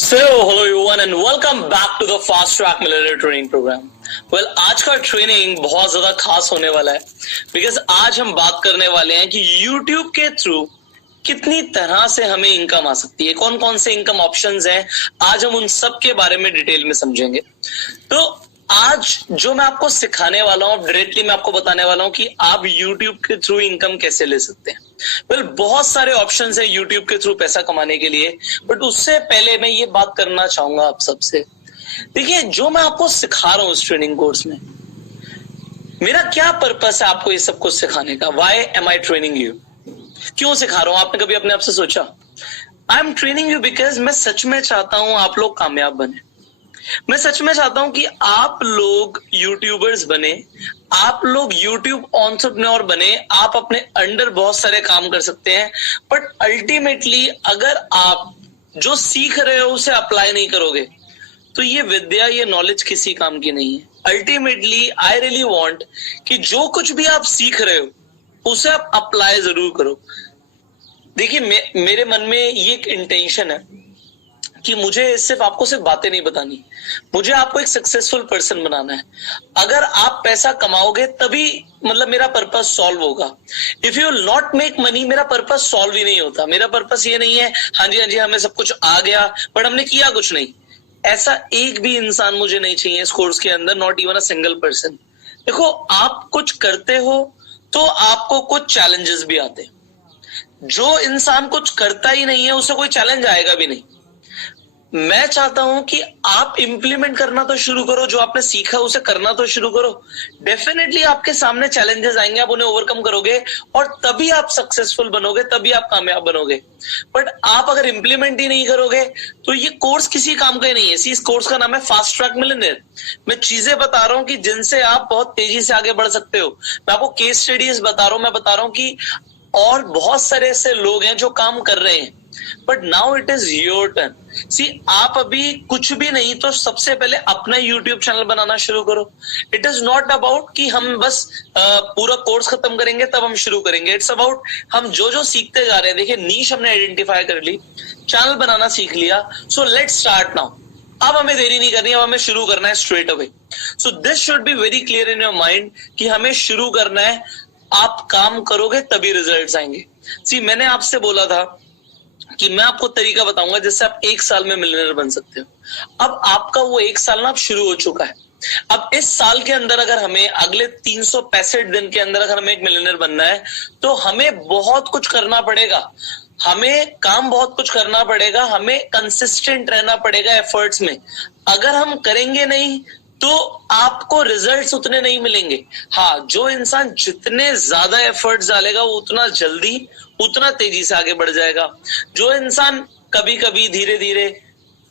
So, hello everyone and welcome back to the Fast Track Millionaire Training Program. Well, आज का training बहुत ज्यादा खास होने वाला है बिकॉज आज हम बात करने वाले हैं कि YouTube के थ्रू कितनी तरह से हमें इनकम आ सकती है, कौन कौन से इनकम ऑप्शंस हैं, आज हम उन सब के बारे में डिटेल में समझेंगे। तो आज जो मैं आपको सिखाने वाला हूं, डायरेक्टली मैं आपको बताने वाला हूं कि आप YouTube के थ्रू इनकम कैसे ले सकते हैं। वेल, बहुत सारे ऑप्शंस हैं YouTube के थ्रू पैसा कमाने के लिए, बट उससे पहले मैं ये बात करना चाहूंगा आप सबसे। देखिए, जो मैं आपको सिखा रहा हूं इस ट्रेनिंग कोर्स में, मेरा क्या पर्पस है आपको ये सब कुछ सिखाने का? Why am I training you? क्यों सिखा रहा हूं? आपने कभी अपने आप से सोचा? I am training you because मैं सच में चाहता हूं आप लोग कामयाब बने। मैं सच में चाहता हूं कि आप लोग यूट्यूबर्स बने, आप लोग यूट्यूब एंटरप्रेन्योर बने, आप अपने अंडर बहुत सारे काम कर सकते हैं, बट अल्टीमेटली अगर आप जो सीख रहे हो उसे अप्लाई नहीं करोगे तो ये विद्या, ये नॉलेज किसी काम की नहीं है। अल्टीमेटली आई रियली वांट कि जो कुछ भी आप सीख रहे हो उसे आप अप्लाई जरूर करो। देखिए, मेरे मन में ये एक इंटेंशन है कि मुझे सिर्फ बातें नहीं बतानी, मुझे आपको एक सक्सेसफुल पर्सन बनाना है। अगर आप पैसा कमाओगे तभी मतलब मेरा पर्पस सॉल्व होगा। If you will not make money, मेरा पर्पस सॉल्व ही नहीं होता। मेरा पर्पस ये नहीं है हाँ जी हमें सब कुछ आ गया बट हमने किया कुछ नहीं। ऐसा एक भी इंसान मुझे नहीं चाहिए इस कोर्स के अंदर, not even a single person. देखो, आप कुछ करते हो तो आपको कुछ चैलेंजेस भी आते हैं। जो इंसान कुछ करता ही नहीं है उसे कोई चैलेंज आएगा भी नहीं। मैं चाहता हूं कि आप इंप्लीमेंट करना तो शुरू करो, जो आपने सीखा उसे करना तो शुरू करो। डेफिनेटली आपके सामने चैलेंजेस आएंगे, आप उन्हें ओवरकम करोगे और तभी आप सक्सेसफुल बनोगे, तभी आप कामयाब बनोगे। बट आप अगर इंप्लीमेंट ही नहीं करोगे तो ये कोर्स किसी काम का ही नहीं है। इस कोर्स का नाम है फास्ट ट्रैक मिलियनेयर। मैं चीजें बता रहा हूं कि जिनसे आप बहुत तेजी से आगे बढ़ सकते हो। मैं आपको केस स्टडीज बता रहा हूं, मैं बता रहा हूं कि और बहुत सारे ऐसे लोग हैं जो काम कर रहे हैं, but now it is your turn. See, आप अभी कुछ भी नहीं तो सबसे पहले अपना यूट्यूब चैनल बनाना शुरू करो। इट इज नॉट अबाउट कि हम बस पूरा कोर्स खत्म करेंगे तब हम शुरू करेंगे। इट्स अबाउट हम जो जो सीखते जा रहे हैं। देखिए, नीश हमने आइडेंटिफाई कर ली, चैनल बनाना सीख लिया, सो लेट्स स्टार्ट नाउ। अब हमें देरी नहीं करनी, अब हमें शुरू करना है straight away. So this should be very clear in your mind कि हमें शुरू करना है। आप काम करोगे तभी रिजल्ट्स आएंगे। सी, मैंने आपसे बोला था कि मैं आपको तरीका बताऊंगा जिससे आप 1 साल में मिलियनेयर बन सकते हो। अब आपका वो 1 साल ना अब शुरू हो चुका है। अब इस साल के अंदर अगर हमें अगले 365 दिन के अंदर अगर हमें एक मिलियनेयर बनना है तो हमें बहुत कुछ करना पड़ेगा। हमें काम बहुत कुछ करना पड़ेगा, हमें कंसिस्टेंट रहना पड़ेगा एफर्ट्स में। अगर हम करेंगे नहीं तो आपको रिजल्ट्स उतने नहीं मिलेंगे। हाँ, जो इंसान जितने ज्यादा एफर्ट्स डालेगा वो उतना जल्दी, उतना तेजी से आगे बढ़ जाएगा। जो इंसान कभी कभी धीरे धीरे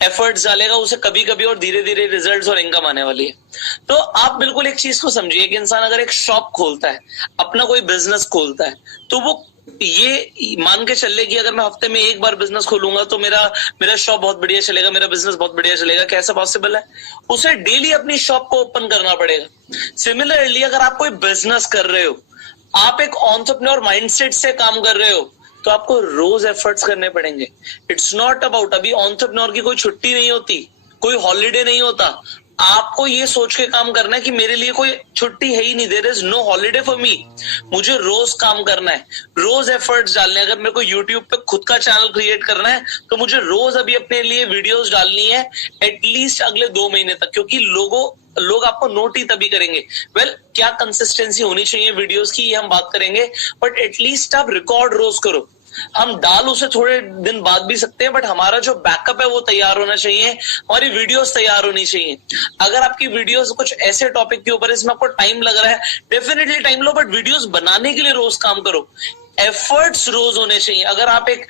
एफर्ट्स डालेगा उसे कभी कभी और धीरे धीरे रिजल्ट्स और इनकम आने वाली है। तो आप बिल्कुल एक चीज को समझिए कि इंसान अगर एक शॉप खोलता है, अपना कोई बिजनेस खोलता है, तो वो ये मान के चल ले कि अगर मैं हफ्ते में 1 बार बिजनेस खोलूंगा तो मेरा शॉप बहुत बढ़िया चलेगा, मेरा बिजनेस बहुत बढ़िया चलेगा। कैसा पॉसिबल है? उसे डेली अपनी शॉप को ओपन करना पड़ेगा। सिमिलरली अगर आप कोई बिजनेस कर रहे हो, आप एक एंटरप्रेन्योर माइंडसेट से काम कर रहे हो, तो आपको रोज एफर्ट्स करने पड़ेंगे। इट्स नॉट अबाउट, अभी एंटरप्रेन्योर की कोई छुट्टी नहीं होती, कोई हॉलीडे नहीं होता। आपको ये सोच के काम करना है कि मेरे लिए कोई छुट्टी है ही नहीं, there is no holiday for me. मुझे रोज काम करना है, रोज एफर्ट्स डालने हैं। अगर मेरे को यूट्यूब पे खुद का चैनल क्रिएट करना है तो मुझे रोज अभी अपने लिए वीडियोस डालनी है, एटलीस्ट अगले 2 महीने तक, क्योंकि लोग आपको नोट ही तभी करेंगे। वेल, क्या कंसिस्टेंसी होनी चाहिए वीडियोस की, ये हम बात करेंगे, बट एटलीस्ट आप रिकॉर्ड रोज करो। हम डाल उसे थोड़े दिन बाद भी सकते हैं, बट हमारा जो बैकअप है वो तैयार होना चाहिए, हमारी वीडियोस तैयार होनी चाहिए। अगर आपकी वीडियोस कुछ ऐसे टॉपिक के ऊपर इसमें आपको टाइम लग रहा है, definitely time low, but videos बनाने के लिए रोज काम करो। एफर्ट्स रोज होने चाहिए। अगर आप एक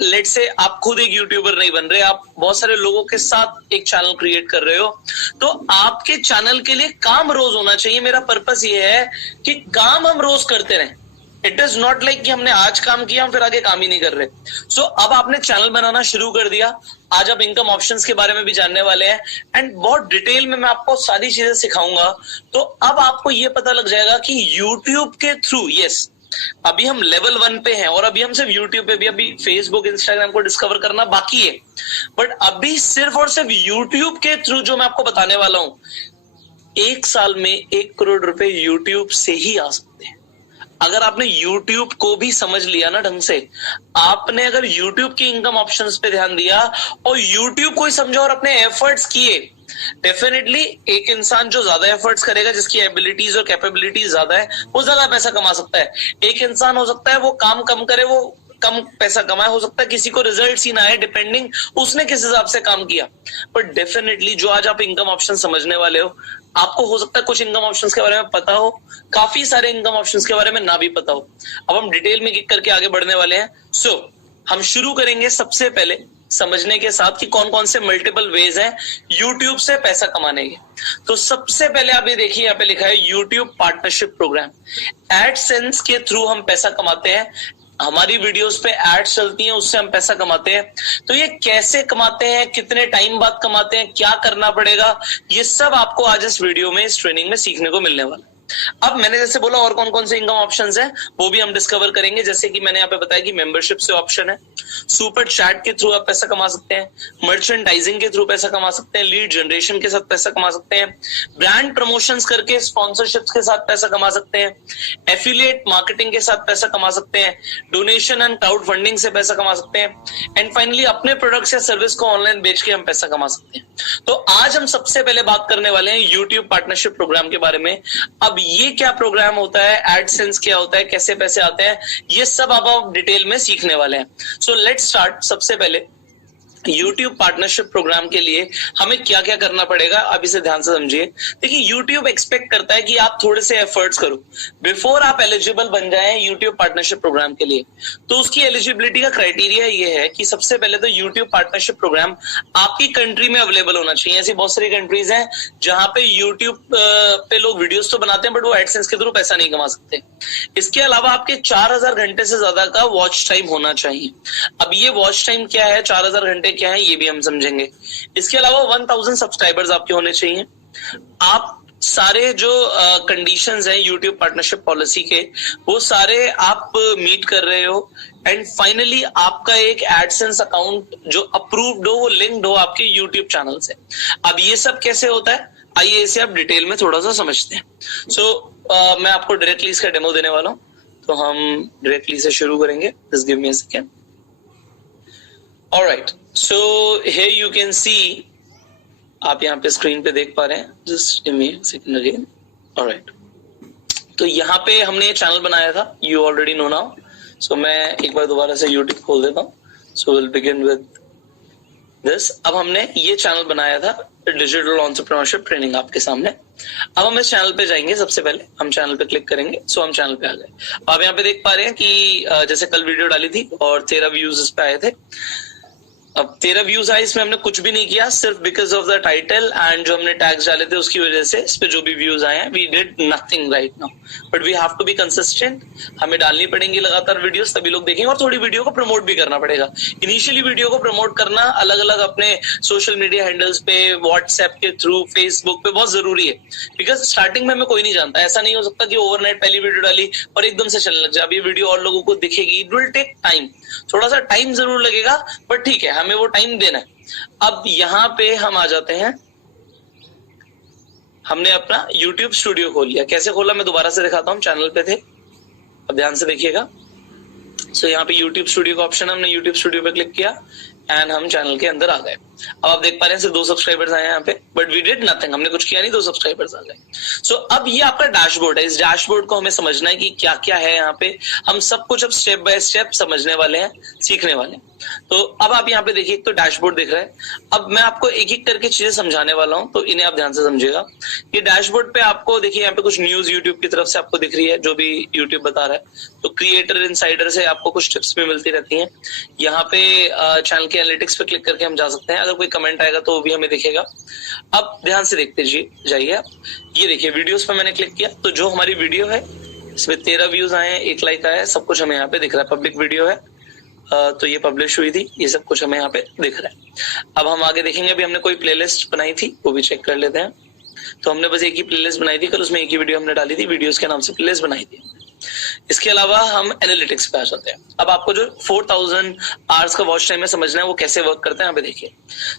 लेट से आप खुद एक यूट्यूबर नहीं बन रहे, आप बहुत सारे लोगों के साथ एक चैनल क्रिएट कर रहे हो, तो आपके चैनल के लिए काम रोज होना चाहिए। मेरा पर्पस ये है कि काम हम रोज करते रहें। इट इज नॉट लाइक कि हमने आज काम किया हम फिर आगे काम ही नहीं कर रहे। सो अब आपने चैनल बनाना शुरू कर दिया। आज आप इनकम ऑप्शंस के बारे में भी जानने वाले हैं एंड बहुत डिटेल में मैं आपको सारी चीजें सिखाऊंगा। तो अब आपको ये पता लग जाएगा कि यूट्यूब के थ्रू, यस, अभी हम लेवल 1 पे हैं और अभी हम सिर्फ यूट्यूब पे भी, अभी फेसबुक इंस्टाग्राम को डिस्कवर करना बाकी है। बट अभी सिर्फ और सिर्फ यूट्यूब के थ्रू जो मैं आपको बताने वाला हूं, 1 साल में 1 करोड़ रुपए यूट्यूब से ही आ सकते हैं। अगर आपने YouTube को भी समझ लिया ना ढंग से, आपने अगर YouTube की इनकम ऑप्शंस पे ध्यान दिया और YouTube को ही समझा और अपने एफर्ट्स किए, डेफिनेटली एक इंसान जो ज्यादा एफर्ट्स करेगा, जिसकी एबिलिटीज और कैपेबिलिटीज ज्यादा है, वो ज्यादा पैसा कमा सकता है। एक इंसान हो सकता है वो काम कम करे, वो कम पैसा कमाए, हो सकता है किसी को रिजल्ट ही ना आए, डिपेंडिंग उसने किस हिसाब से काम किया। बट डेफिनेटली जो आज आप इनकम ऑप्शन समझने वाले हो, आपको हो सकता है कुछ इनकम ऑप्शंस के बारे में पता हो, काफी सारे इनकम ऑप्शंस के बारे में ना भी पता हो। अब हम डिटेल में किक करके आगे बढ़ने वाले हैं। सो हम शुरू करेंगे सबसे पहले समझने के साथ कि कौन कौन से मल्टीपल वेज हैं यूट्यूब से पैसा कमाने के। तो सबसे पहले आप ये देखिए, यहाँ पे लिखा है यूट्यूब पार्टनरशिप प्रोग्राम। एडसेंस के थ्रू हम पैसा कमाते हैं, हमारी वीडियोस पे एड्स चलती हैं, उससे हम पैसा कमाते हैं। तो ये कैसे कमाते हैं, कितने टाइम बाद कमाते हैं, क्या करना पड़ेगा, ये सब आपको आज इस वीडियो में, इस ट्रेनिंग में सीखने को मिलने वाला है। अब मैंने जैसे बोला और कौन कौन से इनकम ऑप्शंस हैं वो भी हम डिस्कवर करेंगे। जैसे कि मैंने यहाँ पे बताया कि मेंबरशिप से ऑप्शन है, सुपर चैट के थ्रू आप पैसा कमा सकते हैं, मर्चेंडाइजिंग के थ्रू पैसा कमा सकते हैं, लीड जनरेशन के साथ पैसा कमा सकते हैं, ब्रांड प्रमोशंस करके स्पॉन्सरशिप्स के साथ पैसा कमा सकते हैं, एफिलिएट मार्केटिंग के साथ पैसा कमा सकते हैं, डोनेशन एंड क्राउड फंडिंग से पैसा कमा सकते हैं, एंड फाइनली अपने प्रोडक्ट्स या सर्विस को ऑनलाइन बेच के हम पैसा कमा सकते हैं। तो आज हम सबसे पहले बात करने वाले हैं यूट्यूब पार्टनरशिप प्रोग्राम के बारे में। अब ये क्या प्रोग्राम होता है, एडसेंस क्या होता है, कैसे पैसे आते हैं, ये सब अब आप डिटेल में सीखने वाले हैं। So let's start. सबसे पहले YouTube पार्टनरशिप प्रोग्राम के लिए हमें क्या क्या करना पड़ेगा, अब इसे ध्यान से समझिए। देखिए YouTube एक्सपेक्ट करता है कि आप थोड़े से एफर्ट्स करो बिफोर आप एलिजिबल बन जाएं YouTube पार्टनरशिप प्रोग्राम के लिए। तो उसकी एलिजिबिलिटी का क्राइटेरिया ये है कि सबसे पहले तो YouTube पार्टनरशिप प्रोग्राम आपकी कंट्री में अवेलेबल होना चाहिए। ऐसी बहुत सारी कंट्रीज हैं जहां पे YouTube पे लोग वीडियोस तो बनाते हैं बट वो एडसेंस के थ्रू पैसा नहीं कमा सकते। इसके अलावा आपके 4000 घंटे से ज्यादा का वॉच टाइम होना चाहिए। अब ये वॉच टाइम क्या है, 4000 घंटे क्या है, ये भी हम समझेंगे। इसके अलावा 1000 सब्सक्राइबर्स आपके होने चाहिए। आप सारे जो कंडीशंस हैं YouTube पार्टनरशिप पॉलिसी के, वो सारे आप मीट कर रहे हो। एंड फाइनली आपका एक एडसेंस अकाउंट जो अप्रूव्ड हो, वो लिंक्ड हो आपके YouTube चैनल से। अब ये सब कैसे होता है, आइए इसे आप डिटेल में थोड़ा सा समझते हैं। मैं आपको डायरेक्टली इसका डेमो देने वाला हूं, तो हम डायरेक्टली से शुरू करेंगे। Just give me a second. Alright, so here you can see, आप यहाँ पे स्क्रीन पे देख पा रहे हैं। Just give me a second again. Alright, तो यहाँ पे हमने चैनल बनाया था, यू ऑलरेडी नो नाउ। सो मैं एक बार दोबारा से यूट्यूब खोल देता हूँ। So will begin with this. अब हमने ये चैनल बनाया था, डिजिटल एंटरप्रेन्योरशिप ट्रेनिंग आपके सामने। अब हम इस चैनल पे जाएंगे। सबसे पहले हम चैनल पे क्लिक करेंगे। सो हम चैनल पे आ गए। आप यहाँ पे देख पा रहे हैं कि जैसे कल वीडियो डाली थी और 13 व्यूज इस पे आए थे। अब 13 व्यूज आए, इसमें हमने कुछ भी नहीं किया, सिर्फ because of the title and जो हमने टैग्स डाले थे उसकी वजह से इस पे जो भी व्यूज आए हैं, we did nothing right now. But we have to be consistent, हमें डालनी पड़ेंगी लगातार वीडियोस, तभी लोग देखेंगे। और थोड़ी वीडियो को प्रमोट भी करना पड़ेगा। इनिशियली वीडियो को प्रमोट करना अलग अलग अपने सोशल मीडिया हैंडल्स पे, व्हाट्सएप के थ्रू, फेसबुक पे बहुत जरूरी है। बिकॉज स्टार्टिंग में हमें कोई नहीं जानता, ऐसा नहीं हो सकता कि ओवरनाइट पहली वीडियो डाली और एकदम से चलने लग जाए। अब ये वीडियो और लोगों को दिखेगी, इट विल टेक टाइम, थोड़ा सा टाइम जरूर लगेगा, बट ठीक है, हमें वो टाइम देना है। अब यहां पे हम आ जाते हैं। हमने अपना YouTube स्टूडियो खोल लिया। कैसे खोला मैं दोबारा से दिखाता हूं, चैनल पे थे, अब ध्यान से देखिएगा। सो यहाँ पे YouTube स्टूडियो का ऑप्शन है, हमने YouTube स्टूडियो पे क्लिक किया एंड हम चैनल के अंदर आ गए। अब आप देख पा रहे हैं सिर्फ 2 सब्सक्राइबर्स आए हैं यहाँ पे, बट वी डिड नथिंग, हमने कुछ किया नहीं, 2 सब्सक्राइबर्स आ गए। सो अब ये आपका डैशबोर्ड है। इस डैशबोर्ड को हमें समझना है कि क्या क्या है यहाँ पे। हम सब कुछ अब स्टेप बाय स्टेप समझने वाले हैं, सीखने वाले हैं। तो अब आप यहाँ पे देखिए, एक तो डैशबोर्ड दिख रहा है। अब मैं आपको एक एक करके चीजें समझाने वाला हूँ, तो इन्हें आप ध्यान से समझिएगा। ये डैशबोर्ड पे आपको देखिए, यहाँ पे कुछ न्यूज यूट्यूब की तरफ से आपको दिख रही है, जो भी यूट्यूब बता रहा है। तो क्रिएटर इनसाइडर से आपको कुछ टिप्स भी मिलती रहती हैं। यहाँ पे चैनल के एनालिटिक्स पे क्लिक करके हम जा सकते हैं। अगर कोई कमेंट आएगा तो वो भी हमें दिखेगा। अब ध्यान से देखते जाइए आप। ये देखिए, वीडियोस पे मैंने क्लिक किया, तो जो हमारी वीडियो है इसमें 13 व्यूज आए हैं, 1 लाइक आया है, सब कुछ हमें यहाँ पे दिख रहा है। पब्लिक वीडियो है, तो ये पब्लिश हुई थी, ये सब कुछ हमें यहाँ पे दिख रहा है। अब हम आगे देखेंगे। अभी हमने कोई प्लेलिस्ट बनाई थी, वो भी चेक कर लेते हैं। तो हमने बस एक ही प्लेलिस्ट बनाई थी कल, उसमें एक ही वीडियो हमने डाली थी, वीडियोस के नाम से प्लेलिस्ट बनाई थी। इसके अलावा हम एनालिटिक्स पे आ जाते हैं। अब आपको जो 4000 आवर्स का वॉच टाइम है समझना है वो कैसे वर्क करता है, यहाँ पे देखिए।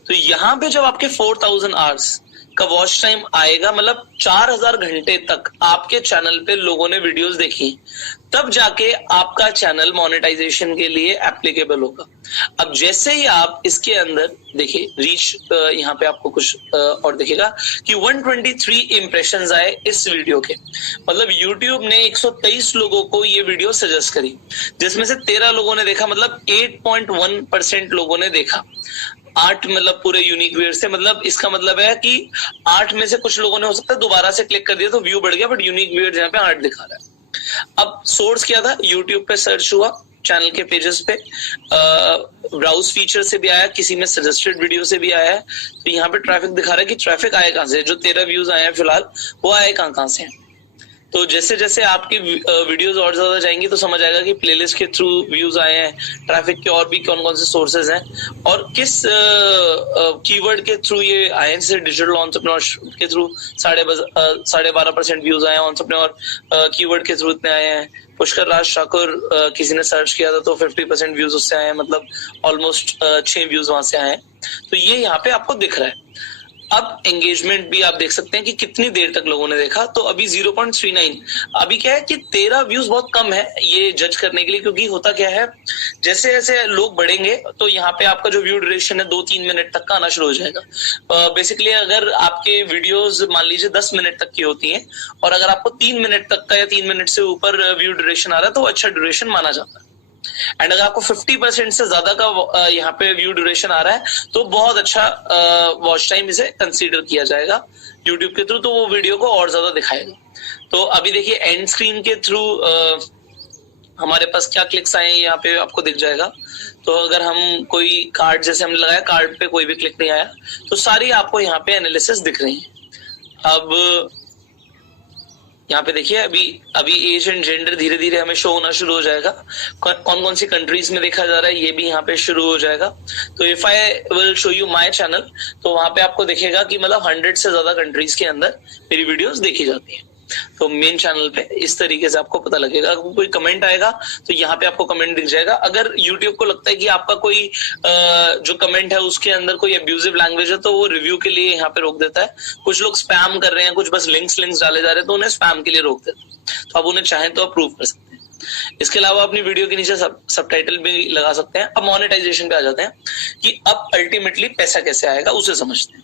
तो यहाँ पे जब आपके 4000 आवर्स का वॉच टाइम आएगा, मतलब 4000 घंटे तक आपके चैनल पे लोगों ने वीडियोस देखी, तब जाके आपका चैनल मोनेटाइजेशन के लिए एप्लीकेबल होगा। अब जैसे ही आप इसके अंदर देखिए रीच, यहाँ पे आपको कुछ और दिखेगा कि 123 इंप्रेशंस आए इस वीडियो के, मतलब YouTube ने 123 लोगों को ये वीडियो सजेस्ट करी, जिसमें से 13 लोगों ने देखा, मतलब 8.1% लोगों ने देखा। 8 मतलब पूरे यूनिक व्यूअर से, मतलब इसका मतलब है कि 8 में से कुछ लोगों ने हो सकता है दोबारा से क्लिक कर दिया तो व्यू बढ़ गया, बट यूनिक व्यूअर यहाँ पे 8 दिखा रहा है। अब सोर्स क्या था, यूट्यूब पे सर्च हुआ, चैनल के पेजेस पे ब्राउज फीचर से भी आया, किसी में सजेस्टेड वीडियो से भी आया है। तो यहाँ पे ट्रैफिक दिखा रहा है कि ट्रैफिक आए कहां से, जो 13 व्यूज आए हैं फिलहाल वो आए कहां से हैं। तो जैसे जैसे आपकी वीडियोस और ज्यादा जाएंगी तो समझ आएगा कि प्लेलिस्ट के थ्रू व्यूज आए हैं, ट्रैफिक के और भी कौन से सोर्सेज हैं और किस कीवर्ड के थ्रू ये आए हैं। जैसे डिजिटल एंटरप्रेन्योर के थ्रू 12.5% व्यूज आए हैं, एंटरप्रेन्योर कीवर्ड के थ्रू इतने आए हैं। पुष्कर राज ठाकुर किसी ने सर्च किया था तो 50% व्यूज उससे आए हैं, मतलब ऑलमोस्ट 6 व्यूज वहां से आए हैं। तो ये यहाँ पे आपको दिख रहा है। अब एंगेजमेंट भी आप देख सकते हैं कि कितनी देर तक लोगों ने देखा, तो अभी 0.39। अभी क्या है कि 13 व्यूज बहुत कम है ये जज करने के लिए, क्योंकि होता क्या है जैसे जैसे लोग बढ़ेंगे तो यहाँ पे आपका जो व्यू ड्यूरेशन है 2-3 मिनट तक का आना शुरू हो जाएगा। बेसिकली अगर आपके वीडियोस मान लीजिए 10 मिनट तक की होती हैं और अगर आपको 3 मिनट तक का या 3 मिनट से ऊपर व्यू ड्यूरेशन आ रहा है तो अच्छा ड्यूरेशन माना जाता है। एंड अगर आपको 50% से ज्यादा का यहाँ पे व्यू ड्यूरेशन आ रहा है तो बहुत अच्छा वॉच टाइम इसे कंसीडर किया जाएगा यूट्यूब के थ्रू, तो वो वीडियो को और ज्यादा दिखाएगा। तो अभी देखिए एंड स्क्रीन के थ्रू हमारे पास क्या क्लिक्स आए हैं यहाँ पे आपको दिख जाएगा। तो अगर हम कोई कार्ड जैसे हमने लगाया, कार्ड पे कोई भी क्लिक नहीं आया, तो सारी आपको यहाँ पे एनालिसिस दिख रही है। अब यहाँ पे देखिए अभी एज एंड जेंडर धीरे धीरे हमें शो होना शुरू हो जाएगा, कौन कौन सी कंट्रीज में देखा जा रहा है ये भी यहाँ पे शुरू हो जाएगा। तो if I will show you my channel, तो वहां पे आपको दिखेगा कि मतलब 100 से ज्यादा कंट्रीज के अंदर मेरी वीडियोस देखी जाती है। तो मेन चैनल पे इस तरीके से आपको पता लगेगा। अगर कोई कमेंट आएगा तो यहाँ पे आपको कमेंट दिख जाएगा। अगर यूट्यूब को लगता है कि आपका कोई जो कमेंट है उसके अंदर कोई अब्यूजिव लैंग्वेज है तो वो रिव्यू के लिए यहाँ पे रोक देता है। कुछ लोग स्पैम कर रहे हैं, कुछ बस लिंक्स डाले जा रहे हैं तो उन्हें स्पैम के लिए रोक देता है। तो आप उन्हें चाहें तो अप्रूव कर सकते हैं। इसके अलावा अपनी वीडियो के नीचे सबटाइटल भी लगा सकते हैं। अब मोनेटाइजेशन पे आ जाते हैं कि अब अल्टीमेटली पैसा कैसे आएगा उसे समझते हैं।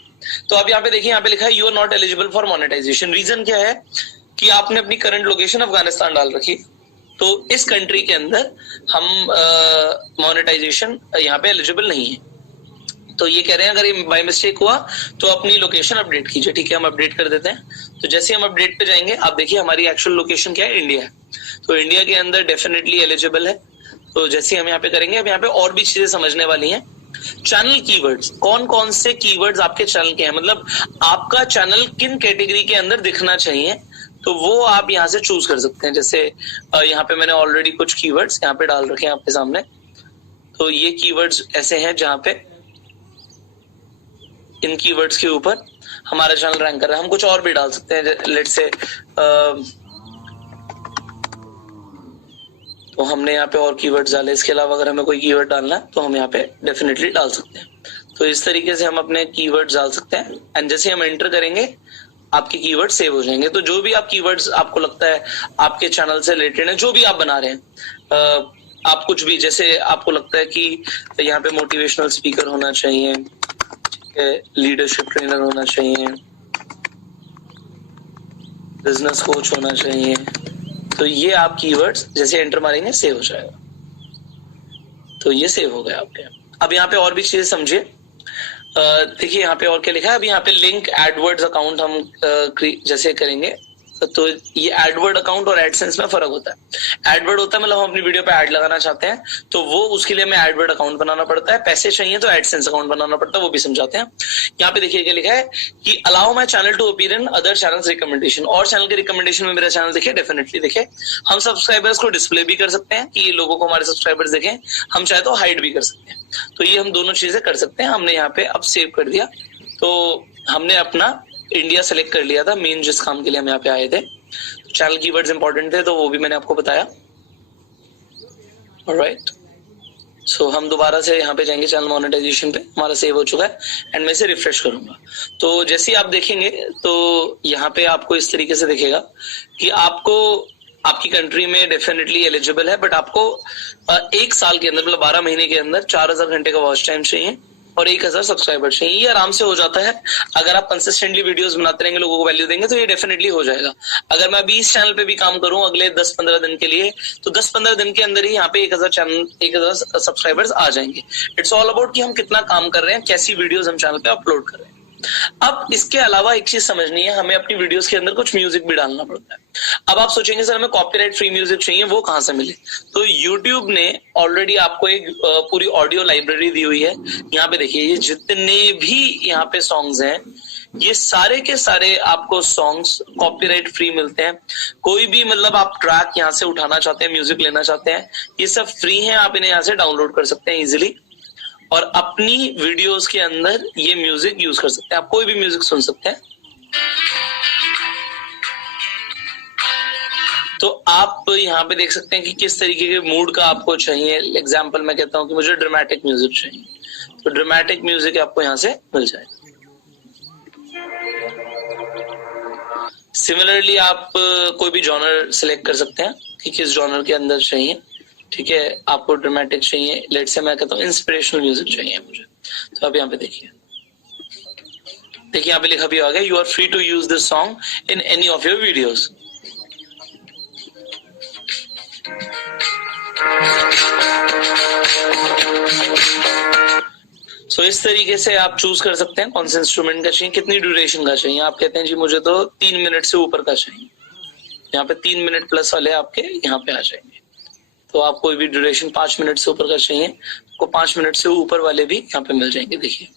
तो अब यहाँ पे देखिए, यहाँ पे लिखा है you are not eligible for monetisation. Reason क्या है कि आपने अपनी करंट लोकेशन अफगानिस्तान डाल रखी, तो इस कंट्री के अंदर हम मोनेटाइजेशन यहाँ पे एलिजिबल नहीं है। तो ये कह रहे हैं अगर ये बाय मिस्टेक हुआ तो अपनी लोकेशन अपडेट कीजिए। ठीक है, हम अपडेट कर देते हैं। तो जैसे हम अपडेट पे जाएंगे आप देखिए हमारी एक्चुअल लोकेशन क्या है, इंडिया है। तो इंडिया के अंदर डेफिनेटली एलिजिबल है। तो जैसे हम यहाँ पे करेंगे, अब यहाँ पे और भी चीजें समझने वाली हैं। चैनल कीवर्ड्स, कौन कौन से कीवर्ड्स आपके चैनल के हैं, मतलब आपका चैनल किन कैटेगरी के अंदर दिखना चाहिए, तो वो आप यहाँ से चूज कर सकते हैं। जैसे यहाँ पे मैंने ऑलरेडी कुछ कीवर्ड्स यहाँ पे डाल रखे हैं आपके सामने। तो ये कीवर्ड्स ऐसे हैं जहाँ पे इन कीवर्ड्स के ऊपर हमारा चैनल रैंक कर रहा है। हम कुछ और भी डाल सकते हैं, लेट्स से तो हमने यहाँ पे और कीवर्ड्स डाले। इसके अलावा अगर हमें कोई कीवर्ड डालना है तो हम यहाँ पे डेफिनेटली डाल सकते हैं। तो इस तरीके से हम अपने कीवर्ड्स डाल सकते हैं एंड जैसे हम एंटर करेंगे आपके कीवर्ड सेव हो जाएंगे। तो जो भी आप कीवर्ड्स आपको लगता है आपके चैनल से रिलेटेड है, जो भी आप बना रहे हैं, आप कुछ भी जैसे आपको लगता है कि यहाँ पे मोटिवेशनल स्पीकर होना चाहिए, लीडरशिप ट्रेनर होना चाहिए, बिजनेस कोच होना चाहिए, तो ये आप कीवर्ड्स जैसे एंटर मारेंगे सेव हो जाएगा। तो ये सेव हो गया आपके। अब यहाँ पे और भी चीजें समझिए। देखिए यहाँ पे और क्या लिखा है। अब यहाँ पे लिंक एडवर्ड्स अकाउंट हम जैसे करेंगे तो ये एडवर्ड अकाउंट और एडसेंस में फर्क होता है। एडवर्ड होता है मतलब हम अपनी वीडियो पे ऐड लगाना चाहते हैं तो वो उसके लिए हमें एडवर्ड अकाउंट बनाना पड़ता है। पैसे चाहिए तो एडसेंस अकाउंट बनाना पड़ता है, वो भी समझाते हैं। यहाँ पे देखिए क्या लिखा है कि allow my channel to appear in other channels recommendation. और चैनल के रिकमेंडेशन में मेरा चैनल दिखे, डेफिनेटली दिखे। हम सब्सक्राइबर्स को डिस्प्ले भी कर सकते हैं कि लोगों को हमारे सब्सक्राइबर्स देखें, हम चाहे तो हाइड भी कर सकते हैं। तो ये हम दोनों चीजें कर सकते हैं। हमने यहाँ पे अब सेव कर दिया। तो हमने अपना इंडिया सेलेक्ट कर लिया था मेन जिस काम के लिए हम यहाँ पे आए थे। चैनल कीवर्ड्स इंपॉर्टेंट थे तो वो भी मैंने आपको बताया। ऑलराइट, सो हम दोबारा से यहाँ पे जाएंगे चैनल मोनेटाइजेशन पे, हमारा सेव हो चुका है एंड मैं इसे रिफ्रेश करूंगा। तो जैसे ही आप देखेंगे तो यहाँ पे आपको इस तरीके से दिखेगा कि आपको आपकी कंट्री में डेफिनेटली एलिजिबल है, बट आपको 1 साल के अंदर मतलब 12 महीने के अंदर 4000 घंटे का वॉच टाइम चाहिए और 1000 सब्सक्राइबर चाहिए। ये आराम से हो जाता है अगर आप कंसिस्टेंटली वीडियोस बनाते रहेंगे, लोगों को वैल्यू देंगे तो ये डेफिनेटली हो जाएगा। अगर मैं अभी इस चैनल पे भी काम करूं अगले 10-15 दिन के लिए, तो 10-15 दिन के अंदर ही यहाँ पे 1000 सब्सक्राइबर्स आ जाएंगे। इट्स ऑल अबाउट कि हम कितना काम कर रहे हैं, कैसी वीडियोस हम चैनल पे अपलोड कर रहे हैं। अब इसके अलावा एक चीज समझनी है, हमें अपनी वीडियोस के अंदर कुछ म्यूजिक भी डालना पड़ता है। अब आप सोचेंगे सर हमें कॉपीराइट फ्री म्यूजिक चाहिए, वो कहां से मिले? तो YouTube ने ऑलरेडी आपको एक पूरी ऑडियो लाइब्रेरी दी हुई है। यहाँ पे देखिए, ये जितने भी यहाँ पे सॉन्ग्स हैं, ये सारे के सारे आपको सॉन्ग्स कॉपीराइट फ्री मिलते हैं। कोई भी मतलब आप ट्रैक यहाँ से उठाना चाहते हैं, म्यूजिक लेना चाहते हैं, ये सब फ्री है। आप इन्हें यहाँ से डाउनलोड कर सकते हैं इजिली और अपनी वीडियोस के अंदर ये म्यूजिक यूज कर सकते हैं। आप कोई भी म्यूजिक सुन सकते हैं। तो आप यहाँ पे देख सकते हैं कि किस तरीके के मूड का आपको चाहिए। एग्जाम्पल मैं कहता हूँ कि मुझे ड्रामेटिक म्यूजिक चाहिए, तो ड्रामेटिक म्यूजिक आपको यहाँ से मिल जाएगा। सिमिलरली आप कोई भी जॉनर सिलेक्ट कर सकते हैं कि किस जॉनर के अंदर चाहिए। ठीक है, आपको ड्रामेटिक चाहिए, लेट से मैं कहता हूँ इंस्पिरेशनल म्यूजिक चाहिए मुझे, तो आप यहाँ पे देखिए यहाँ पे लिखा भी आ गया, you are free to use this song in any of your videos. So इस तरीके से आप चूज कर सकते हैं कौन से इंस्ट्रूमेंट का चाहिए, कितनी ड्यूरेशन का चाहिए। आप कहते हैं जी मुझे तो 3 मिनट से ऊपर का चाहिए, यहाँ पे 3 मिनट प्लस वाले आपके यहाँ पे आ जाएंगे। तो आप कोई भी ड्यूरेशन 5 मिनट से ऊपर का चाहिए, आपको 5 मिनट से ऊपर वाले भी यहाँ पे मिल जाएंगे। देखिए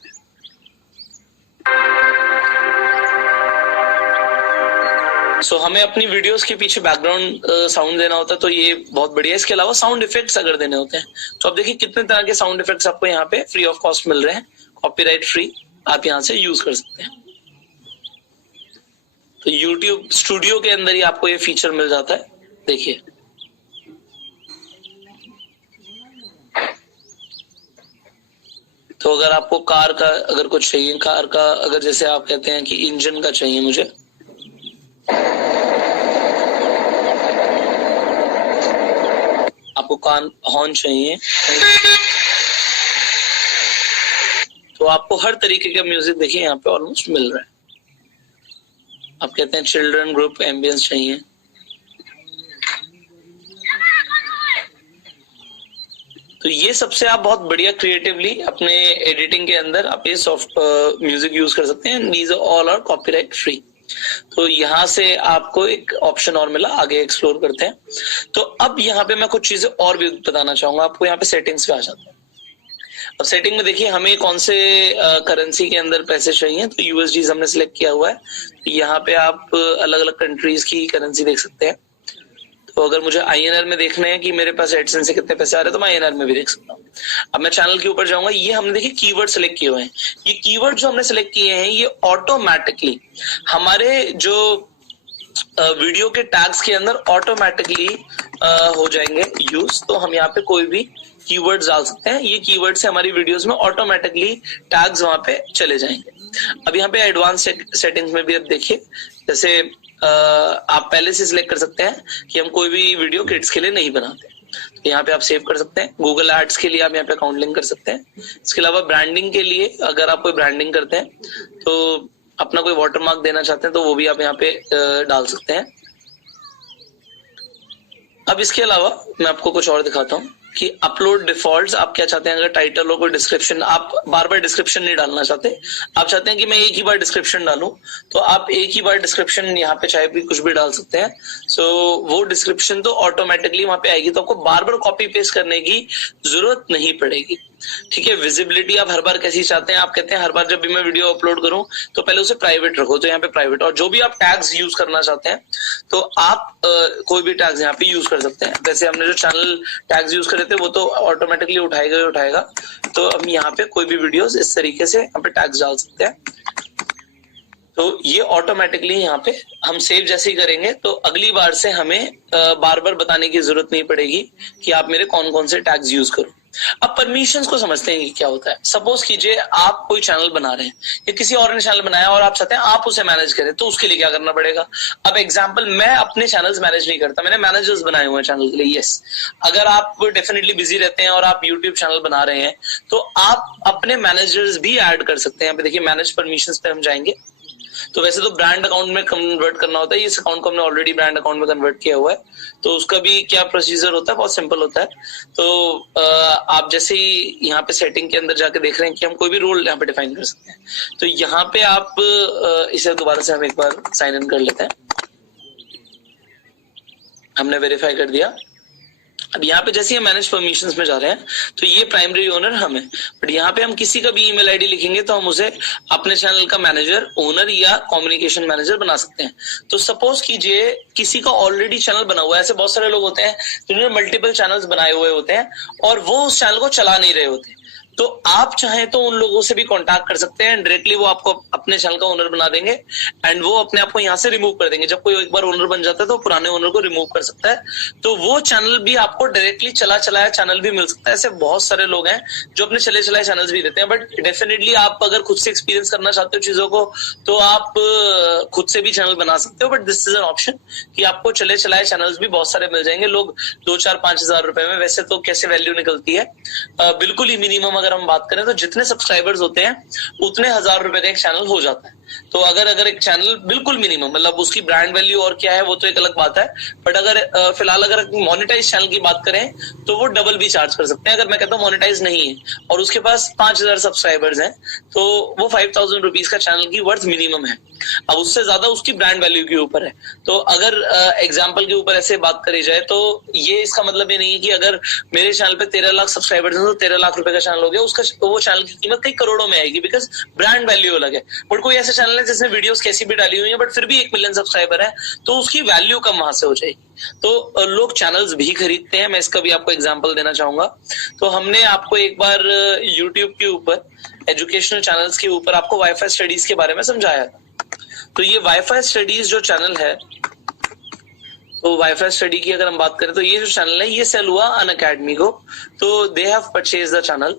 सो हमें अपनी वीडियोस के पीछे बैकग्राउंड साउंड देना होता है, तो ये बहुत बढ़िया। इसके अलावा साउंड इफेक्ट्स अगर देने होते हैं तो आप देखिए कितने तरह के साउंड इफेक्ट्स आपको यहाँ पे फ्री ऑफ कॉस्ट मिल रहे हैं, कॉपीराइट फ्री, आप यहाँ से यूज कर सकते हैं। तो YouTube स्टूडियो के अंदर ही आपको ये फीचर मिल जाता है। देखिए तो अगर आपको कार का अगर कुछ चाहिए, कार का अगर जैसे आप कहते हैं कि इंजन का चाहिए मुझे, आपको कान हॉर्न चाहिए, तो आपको हर तरीके का म्यूजिक देखिए यहाँ पे ऑलमोस्ट मिल रहा है। आप कहते हैं चिल्ड्रन ग्रुप एम्बियंस चाहिए, तो ये सबसे आप बहुत बढ़िया क्रिएटिवली अपने एडिटिंग के अंदर आप ये सॉफ्ट म्यूजिक यूज कर सकते हैं। These all are copyright free. तो यहाँ से आपको एक ऑप्शन और मिला, आगे एक्सप्लोर करते हैं। तो अब यहाँ पे मैं कुछ चीजें और भी बताना चाहूंगा आपको। यहाँ पे सेटिंग्स पे आ जाते हैं। अब सेटिंग में देखिए हमें कौन से करेंसी के अंदर पैसे चाहिए, तो यूएसडी हमने सिलेक्ट किया हुआ है। तो यहाँ पे आप अलग अलग कंट्रीज की करेंसी देख सकते हैं। तो अगर मुझे INR में देखना है कि मेरे पास एडसेंस से कितने पैसे आ रहे हैं, तो मैं INR में भी देख सकता हूँ। अब मैं चैनल के ऊपर जाऊंगा, ये हमने देखिए कीवर्ड सेलेक्ट किए हुए हैं। ये कीवर्ड जो हमने सेलेक्ट किए हैं ये ऑटोमेटिकली हमारे जो वीडियो के टैग्स के अंदर ऑटोमेटिकली हो जाएंगे यूज। तो हम यहाँ पे कोई भी कीवर्ड्स डाल सकते हैं, ये कीवर्ड से हमारी वीडियोस में ऑटोमेटिकली टैग्स वहां पे चले जाएंगे। अब यहाँ पे एडवांस सेटिंग्स में भी अब देखिए, जैसे आप पहले से सिलेक्ट कर सकते हैं कि हम कोई भी वीडियो किड्स के लिए नहीं बनाते, तो यहाँ पे आप सेव कर सकते हैं। गूगल एड्स के लिए आप यहाँ पे अकाउंट लिंक कर सकते हैं। इसके अलावा ब्रांडिंग के लिए अगर आप कोई ब्रांडिंग करते हैं तो अपना कोई वाटरमार्क देना चाहते हैं तो वो भी आप यहाँ पे डाल सकते हैं। अब इसके अलावा मैं आपको कुछ और दिखाता हूँ कि अपलोड डिफॉल्ट्स आप क्या चाहते हैं। अगर टाइटल हो कोई डिस्क्रिप्शन, आप बार बार डिस्क्रिप्शन नहीं डालना चाहते, आप चाहते हैं कि मैं एक ही बार डिस्क्रिप्शन डालूं, तो आप एक ही बार डिस्क्रिप्शन यहाँ पे चाहे भी कुछ भी डाल सकते हैं। सो वो डिस्क्रिप्शन तो ऑटोमेटिकली वहां पे आएगी, तो आपको बार बार कॉपी पेस्ट करने की जरूरत नहीं पड़ेगी। ठीक है, विजिबिलिटी आप हर बार कैसी चाहते हैं। आप कहते हैं हर बार जब भी मैं वीडियो अपलोड करूं तो पहले उसे प्राइवेट रखो, तो यहाँ पे प्राइवेट। और जो भी आप टैग्स यूज करना चाहते हैं तो आप कोई भी टैग्स यहाँ पे यूज कर सकते हैं। जैसे हमने जो चैनल टैग्स यूज करे थे वो तो ऑटोमेटिकली उठाएगा। तो हम यहाँ पे कोई भी वीडियोस इस तरीके से यहाँ पे टैग्स डाल सकते हैं। तो ये ऑटोमेटिकली यहाँ पे हम सेव जैसे ही करेंगे तो अगली बार से हमें बार बार बताने की जरूरत नहीं पड़ेगी कि आप मेरे कौन कौन से टैग्स यूज करो। अब परमिशंस को समझते हैं कि क्या होता है। सपोज कीजिए आप कोई चैनल बना रहे हैं या किसी और ने चैनल बनाया और आप चाहते हैं आप उसे मैनेज करें, तो उसके लिए क्या करना पड़ेगा। अब एग्जांपल, मैं अपने चैनल्स मैनेज नहीं करता, मैंने मैनेजर्स बनाए हुए हैं चैनल के लिए। यस, अगर आप डेफिनेटली बिजी रहते हैं और आप यूट्यूब चैनल बना रहे हैं तो आप अपने मैनेजर्स भी ऐड कर सकते हैं। यहाँ पे देखिए मैनेज परमिशंस पे हम जाएंगे तो वैसे तो ब्रांड अकाउंट में कन्वर्ट करना होता है, इस अकाउंट को हमने ऑलरेडी ब्रांड अकाउंट में कन्वर्ट किया हुआ है, तो उसका भी क्या प्रोसीजर होता है, बहुत सिंपल होता है। तो आप जैसे ही यहाँ पे सेटिंग के अंदर जाके देख रहे हैं कि हम कोई भी रोल यहाँ पे डिफाइन कर सकते हैं, तो यहाँ पे आप इसे दोबारा से हम एक बार साइन इन कर लेते हैं। हमने वेरीफाई कर दिया। अब यहाँ पे जैसे हम मैनेज परमिशंस में जा रहे हैं तो ये प्राइमरी ओनर हम है, बट यहाँ पे हम किसी का भी ईमेल आईडी लिखेंगे तो हम उसे अपने चैनल का मैनेजर, ओनर या कम्युनिकेशन मैनेजर बना सकते हैं। तो सपोज कीजिए किसी का ऑलरेडी चैनल बना हुआ है, ऐसे बहुत सारे लोग होते हैं जिन्होंने मल्टीपल चैनल्स बनाए हुए होते हैं और वो उस चैनल को चला नहीं रहे होते, तो आप चाहें तो उन लोगों से भी कांटेक्ट कर सकते हैं, डायरेक्टली वो आपको अपने चैनल का ओनर बना देंगे एंड वो अपने आप को यहाँ से रिमूव कर देंगे। जब कोई एक बार ओनर बन जाता है तो पुराने ओनर को रिमूव कर सकता है, तो वो चैनल भी आपको डायरेक्टली चलाया चैनल भी मिल सकता है। ऐसे बहुत सारे लोग हैं जो अपने चलाए चैनल्स भी देते हैं, बट डेफिनेटली आप अगर खुद से एक्सपीरियंस करना चाहते हो चीजों को तो आप खुद से भी चैनल बना सकते हो, but this is an option कि आपको चलाए चैनल्स भी बहुत सारे मिल जाएंगे। लोग 2-4-5 हजार रुपए में, वैसे तो कैसे वैल्यू निकलती है, बिल्कुल ही मिनिमम अगर हम बात करें तो जितने सब्सक्राइबर्स होते हैं उतने 1000 रुपए का एक चैनल हो जाता है। तो अगर एक चैनल बिल्कुल मिनिमम, मतलब उसकी ब्रांड वैल्यू और क्या है वो तो एक अलग बात है, बट अगर फिलहाल अगर मोनेटाइज चैनल की बात करें तो वो डबल भी चार्ज कर सकते हैं। अगर मैं कहता हूँ मोनेटाइज नहीं है और उसके पास 5000 सब्सक्राइबर्स हैं तो वो 5000 रुपीज का चैनल की वर्थ मिनिमम है। अब उससे ज्यादा उसकी ब्रांड वैल्यू के ऊपर है। तो अगर एग्जाम्पल के ऊपर ऐसे बात करी जाए तो ये इसका मतलब ये नहीं है कि अगर मेरे चैनल पे 13 लाख सब्सक्राइबर्स हैं तो 13 लाख रुपए का चैनल हो गया, उसका वो चैनल की कीमत कई करोड़ों में आएगी, बिकॉज ब्रांड वैल्यू अलग है। बट कोई ऐसे चैनल है जिसने वीडियोस कैसी भी डाली हुई है बट फिर भी 1 मिलियन सब्सक्राइबर है तो उसकी वैल्यू कम वहां से हो जाएगी। तो लोग चैनल्स भी खरीदते हैं, मैं इसका भी आपको एग्जांपल देना चाहूंगा। तो हमने आपको एक बार यूट्यूब के ऊपर एजुकेशनल चैनल्स के ऊपर आपको वाईफाई स्टडीज के बारे में समझाया था। तो ये वाईफाई स्टडीज जो चैनल है, तो वाईफाई स्टडी की अगर हम बात करें तो ये जो चैनल है ये सेल हुआ अनअकैडमी को, तो they have purchase the channel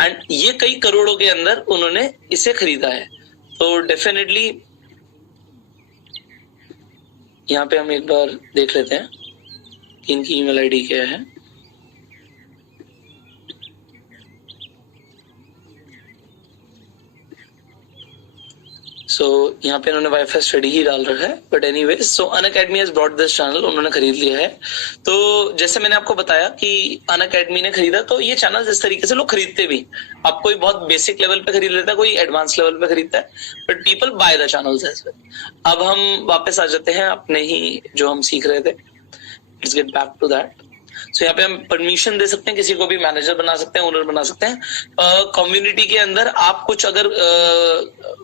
and ये कई करोड़ों के अंदर उन्होंने इसे खरीदा है। तो डेफिनेटली यहाँ पे हम एक बार देख लेते हैं कि इनकी ईमेल आईडी क्या है। सो यहाँ पे इन्होंने वाईफाई स्टडी ही डाल रखा है, but anyways so Unacademy has brought this channel, उन्होंने खरीद लिया है। तो जैसे मैंने आपको बताया कि अनअकैडमी ने खरीदा, तो ये चैनल इस तरीके से लोग खरीदते भी। अब कोई बहुत बेसिक लेवल पे खरीद लेता है, कोई एडवांस लेवल पे खरीदता है, but people by the channels as well. अब हम वापस आ जाते हैं अपने ही जो हम सीख रहे थे, let's get back to that. So यहाँ पे हम परमिशन दे सकते हैं, किसी को भी मैनेजर बना सकते हैं, ओनर बना सकते हैं। कम्युनिटी के अंदर आप कुछ अगर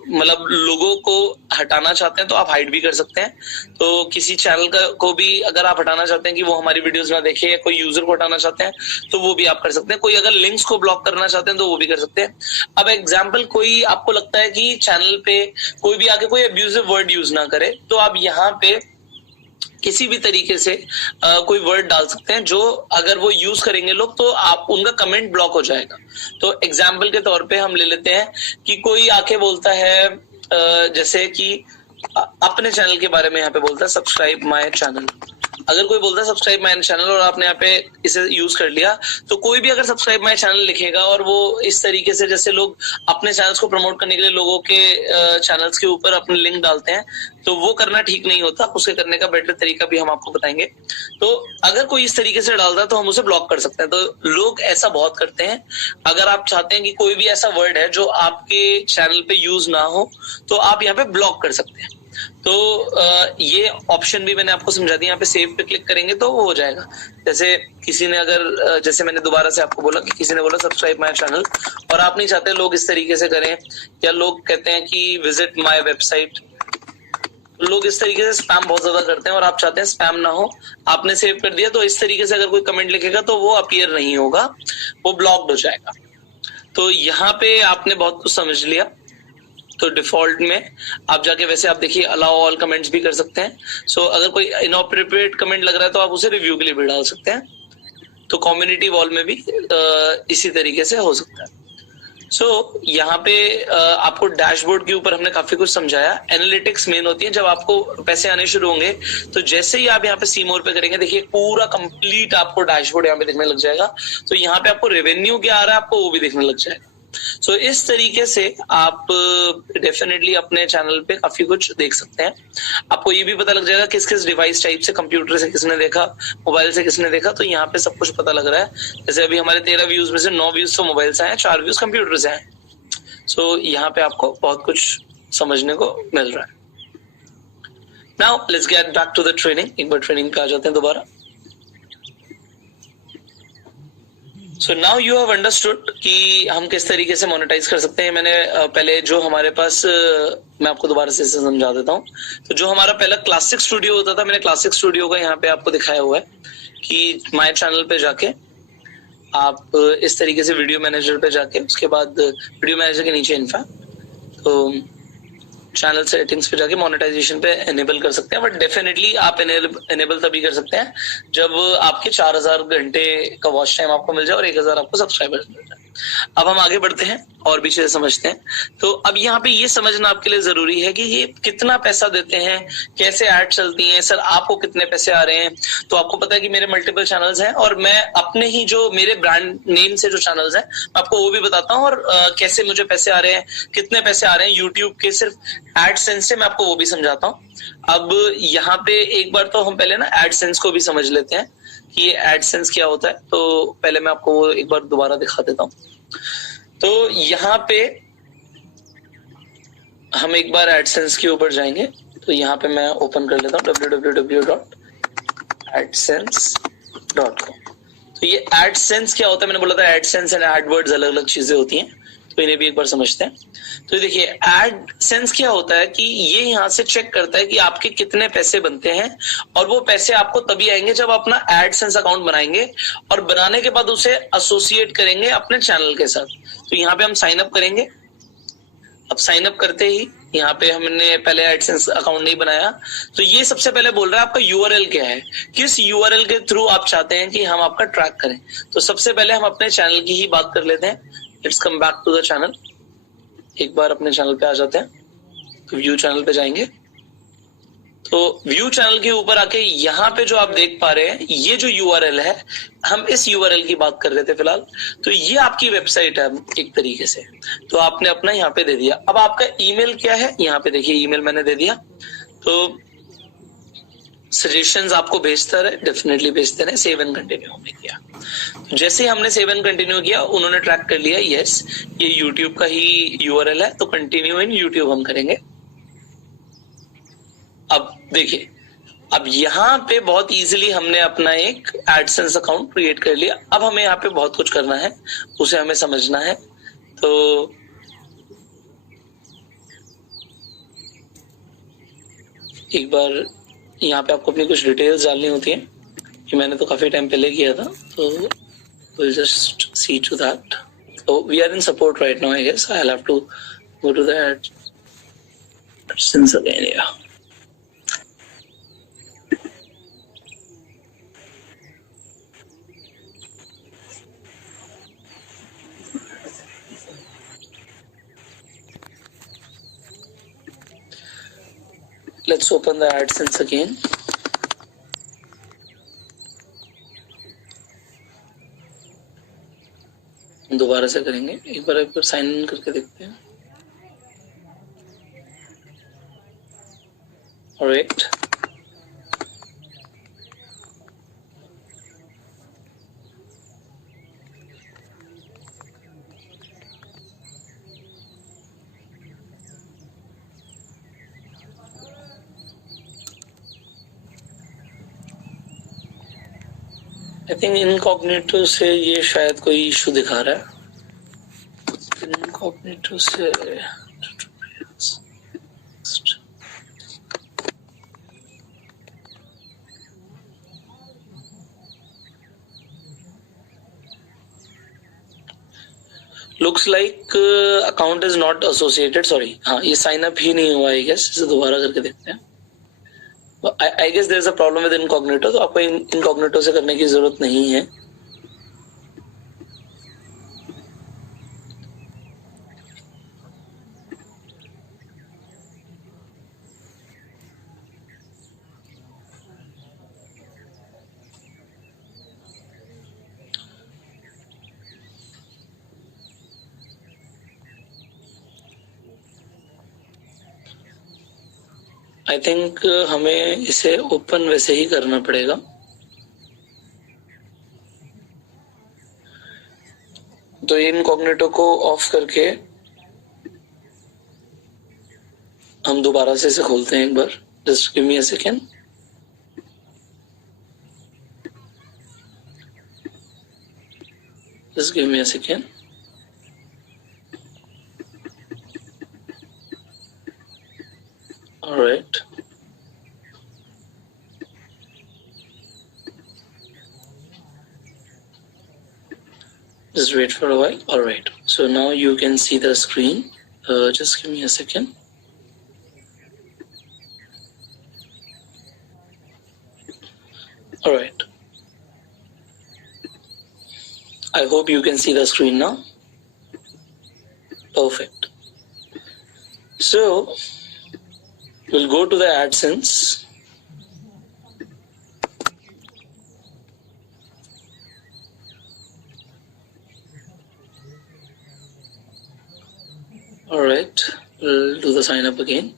मतलब लोगों को हटाना चाहते हैं तो आप हाइड भी कर सकते हैं। तो किसी चैनल को भी अगर आप हटाना चाहते हैं कि वो हमारी वीडियोस ना देखे, या कोई यूजर को हटाना चाहते हैं तो वो भी आप कर सकते हैं। कोई अगर लिंक्स को ब्लॉक करना चाहते हैं तो वो भी कर सकते हैं। अब एग्जाम्पल, कोई आपको लगता है कि चैनल पे कोई भी आके कोई अब्यूजिव वर्ड यूज ना करे, तो आप यहाँ पे किसी भी तरीके से कोई वर्ड डाल सकते हैं जो अगर वो यूज करेंगे लोग तो आप उनका कमेंट ब्लॉक हो जाएगा। तो एग्जाम्पल के तौर पे हम ले लेते हैं कि कोई आके बोलता है जैसे कि अपने चैनल के बारे में यहाँ पे बोलता है सब्सक्राइब माय चैनल। अगर कोई बोलता है सब्सक्राइब माय चैनल और आपने यहाँ पे इसे यूज कर लिया, तो कोई भी अगर सब्सक्राइब माय चैनल लिखेगा और वो इस तरीके से, जैसे लोग अपने चैनल्स को प्रमोट करने के लिए लोगों के चैनल्स के ऊपर अपने लिंक डालते हैं, तो वो करना ठीक नहीं होता। उसके करने का बेटर तरीका भी हम आपको बताएंगे। तो अगर कोई इस तरीके से डालता है तो हम उसे ब्लॉक कर सकते हैं। तो लोग ऐसा बहुत करते हैं। अगर आप चाहते हैं कि कोई भी ऐसा वर्ड है जो आपके चैनल पे यूज ना हो तो आप यहाँ पे ब्लॉक कर सकते हैं। तो ये ऑप्शन भी मैंने आपको समझा दिया। यहाँ पे सेव पे क्लिक करेंगे तो वो हो जाएगा। जैसे किसी ने अगर, जैसे मैंने दोबारा से आपको बोला कि किसी ने बोला सब्सक्राइब माय चैनल और आप नहीं चाहते लोग इस तरीके से करें, या लोग कहते हैं कि विजिट माय वेबसाइट, लोग इस तरीके से स्पैम बहुत ज्यादा करते हैं और आप चाहते हैं स्पैम ना हो, आपने सेव कर दिया, तो इस तरीके से अगर कोई कमेंट लिखेगा तो वो अपीयर नहीं होगा, वो ब्लॉक्ड हो जाएगा। तो यहाँ पे आपने बहुत कुछ समझ लिया। तो डिफॉल्ट में आप जाके वैसे आप देखिए अलाउ ऑल कमेंट्स भी कर सकते हैं. सो अगर कोई इनअप्रोप्रिएट कमेंट लग रहा है तो आप उसे रिव्यू के लिए भी डाल सकते हैं. तो कम्युनिटी वॉल में भी इसी तरीके से हो सकता है. सो यहाँ पे आपको डैशबोर्ड के ऊपर हमने काफी कुछ समझाया. एनालिटिक्स मेन होती है जब आपको पैसे आने शुरू होंगे. तो जैसे ही आप यहाँ पे सी मोर पे करेंगे, देखिए पूरा कंप्लीट आपको डैशबोर्ड यहाँ पे दिखने लग जाएगा. तो यहाँ पे आपको रेवेन्यू क्या आ रहा है आपको वो भी दिखने लग जाएगा. सो इस तरीके से आप डेफिनेटली अपने चैनल पे काफी कुछ देख सकते हैं. आपको ये भी पता लग जाएगा किस किस डिवाइस टाइप से, कंप्यूटर से किसने देखा, मोबाइल से किसने देखा. तो यहाँ पे सब कुछ पता लग रहा है. जैसे अभी हमारे 13 व्यूज में से 9 व्यूज तो मोबाइल से आए, 4 व्यूज कंप्यूटर से आए. सो यहाँ पे आपको बहुत कुछ समझने को मिल रहा है. Now let's get back to the training. एक बार ट्रेनिंग पे आ जाते हैं दोबारा. So now you have understood कि हम किस तरीके से मोनेटाइज कर सकते हैं. मैंने पहले जो हमारे पास मैं आपको दोबारा से समझा देता हूँ. तो जो हमारा पहला क्लासिक स्टूडियो होता था, मैंने क्लासिक स्टूडियो का यहाँ पे आपको दिखाया हुआ है कि माय चैनल पे जाके आप इस तरीके से वीडियो मैनेजर पे जाके, उसके बाद वीडियो मैनेजर के नीचे इनफैक्ट तो चैनल सेटिंग्स पे जाके मोनेटाइजेशन पे एनेबल कर सकते हैं. बट डेफिनेटली आप एनेबल तभी कर सकते हैं जब आपके 4000 घंटे का वॉच टाइम आपको मिल जाए और 1000 आपको सब्सक्राइबर्स मिल जाए. अब हम आगे बढ़ते हैं और भी चीजें समझते हैं. तो अब यहाँ पे ये समझना आपके लिए जरूरी है कि ये कितना पैसा देते हैं, कैसे ऐड चलती हैं, सर आपको कितने पैसे आ रहे हैं. तो आपको पता है कि मेरे मल्टीपल चैनल्स हैं और मैं अपने ही जो मेरे ब्रांड नेम से जो चैनल्स हैं मैं आपको वो भी बताता हूँ और कैसे मुझे पैसे आ रहे हैं, कितने पैसे आ रहे हैं यूट्यूब के सिर्फ एडसेंस से, मैं आपको वो भी समझाता हूँ. अब यहाँ पे एक बार तो हम पहले ना एडसेंस को भी समझ लेते हैं कि ये एडसेंस क्या होता है. तो पहले मैं आपको वो एक बार दोबारा दिखा देता हूँ. तो यहाँ पे हम एक बार एडसेंस के ऊपर जाएंगे. तो यहाँ पे मैं ओपन कर लेता हूँ www.adsense.com. तो ये एडसेंस क्या होता है, मैंने बोला था एडसेंस एंड एडवर्ड्स अलग अलग चीजें होती हैं. तो इन्हें भी एक बार समझते हैं. तो देखिए एडसेंस क्या होता है कि ये यहाँ से चेक करता है कि आपके कितने पैसे बनते हैं और वो पैसे आपको तभी आएंगे जब आप अपना एडसेंस अकाउंट बनाएंगे और बनाने के बाद उसे एसोसिएट करेंगे अपने चैनल के साथ. तो यहाँ पे हम साइन अप करेंगे. अब साइन अप करते ही यहाँ पे हमने पहले एडसेंस अकाउंट नहीं बनाया. तो ये सबसे पहले बोल रहा है आपका यूआरएल क्या है, किस यूआरएल के थ्रू आप चाहते हैं कि हम आपका ट्रैक करें. तो सबसे पहले हम अपने चैनल की ही बात कर लेते हैं. Let's come back to the channel. एक बार अपने चैनल पे आ जाते हैं. तो व्यू चैनल पे जाएंगे. तो व्यू चैनल के ऊपर आके यहाँ पे जो आप देख पा रहे हैं ये जो यूआरएल है, हम इस यूआरएल की बात कर रहे थे फिलहाल. तो ये आपकी वेबसाइट है एक तरीके से. तो आपने अपना यहाँ पे दे दिया. अब आपका ईमेल क्या है, यहाँ पे देखिए ईमेल मैंने दे दिया. तो सजेशंस आपको भेजता रहे, डेफिनेटली भेजते रहे. सेव एंड कंटिन्यू हमने किया. तो जैसे ही हमने सेव एंड कंटिन्यू किया उन्होंने ट्रैक कर लिया यस ये यूट्यूब का ही यूआरएल है. तो कंटिन्यू इन यूट्यूब हम करेंगे. अब देखिए अब यहाँ पे बहुत इजीली हमने अपना एक एडसेंस अकाउंट क्रिएट कर लिया. अब हमें यहाँ पे बहुत कुछ करना है, उसे हमें समझना है. तो एक बार यहाँ पे आपको अपनी कुछ डिटेल्स डालनी होती है. ये मैंने तो काफी टाइम पहले किया था. तो we'll just see to that. So we are in support right now, I guess. I'll have to go to the AdSense again. Yeah. Let's open the AdSense again. दोबारा से करेंगे. एक बार साइन इन करके देखते हैं. Alright. आई थिंक इनकॉग्निटो से ये शायद कोई इशू दिखा रहा है. इनकॉग्निटो से looks like account is not associated, sorry, हाँ ये साइन अप ही नहीं हुआ, आई गेस। इसे दोबारा करके देखते हैं। I guess there is a problem with incognito, तो आपको इनकॉग्निटो से करने की जरूरत नहीं है। आई थिंक हमें इसे ओपन वैसे ही करना पड़ेगा। तो इनकॉग्निटो को ऑफ करके हम दोबारा से इसे खोलते हैं एक बार। Just give me a second. Just give me a second. Alright, just wait for a while. All right, so now you can see the screen. Just give me a second. All right, I hope you can see the screen now. Perfect. So we'll go to the AdSense. All right, we'll do the sign up again.